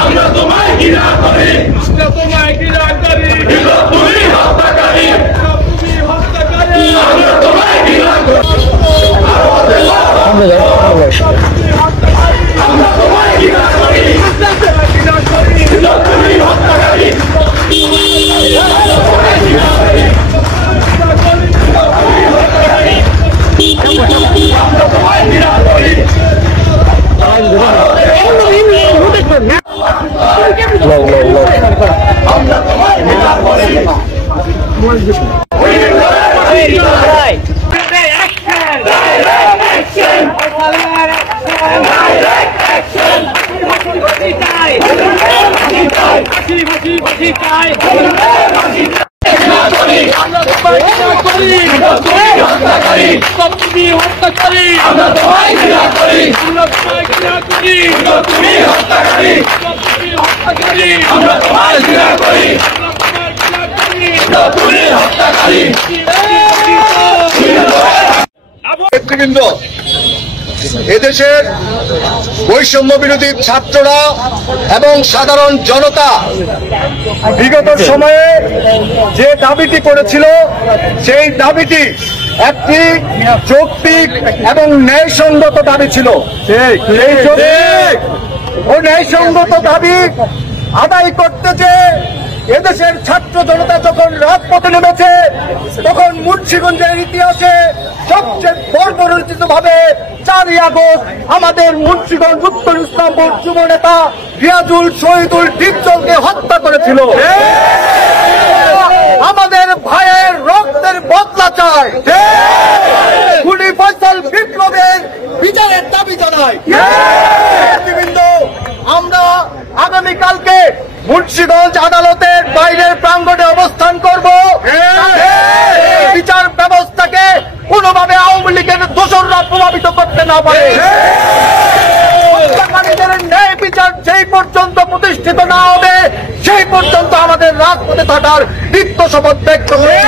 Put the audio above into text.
আমরা তোমায় ঘৃণা করি, তুমি হত্যাকারী, আমরা তোমায় ঘৃণা করি, আমরা তোমায় ঘৃণা করি, তুমি হত্যাকারী, আমরা তোমায় ঘৃণা করি। নেতৃবৃন্দ, এদেশের বৈষম্য বিরোধী ছাত্ররা এবং সাধারণ জনতা বিগত সময়ে যে দাবিটি করেছিল, সেই দাবিটি একটি যৌক্তিক এবং ন্যায়সঙ্গত দাবি ছিল। এই যৌক্তিক ও ন্যায়সঙ্গত দাবি আদায় করতে যে এদেশের ছাত্র জনতা যখন রাজপথে নেমেছে, তখন মুন্সিগঞ্জের ইতিহাসে সবচেয়ে বর্বরোচিত ভাবে 4ই আগস্ট আমাদের মুন্সিগঞ্জ উত্তর ইসলামপুর যুব নেতা রিয়াজুল শহীদুল ডিপজলকে হত্যা করেছিল। আমাদের ভাইয়ের রক্তের বদলা চায়, খুনি ফয়সাল বিপ্লবের বিচারের দাবি জানায়। আমরা আগামীকালকে মুন্সিগঞ্জ আদালতের বাইরের প্রাঙ্গণে অবস্থান করব। বিচার ব্যবস্থাকে কোনোভাবে আওয়ামী লীগের দোসররা প্রভাবিত করতে না পারে। হত্যাকারীদের ন্যায় বিচার যেই পর্যন্ত প্রতিষ্ঠিত না হবে, সেই পর্যন্ত আমাদের রাজপথে থাকার নিত্য শপথ ব্যক্ত করে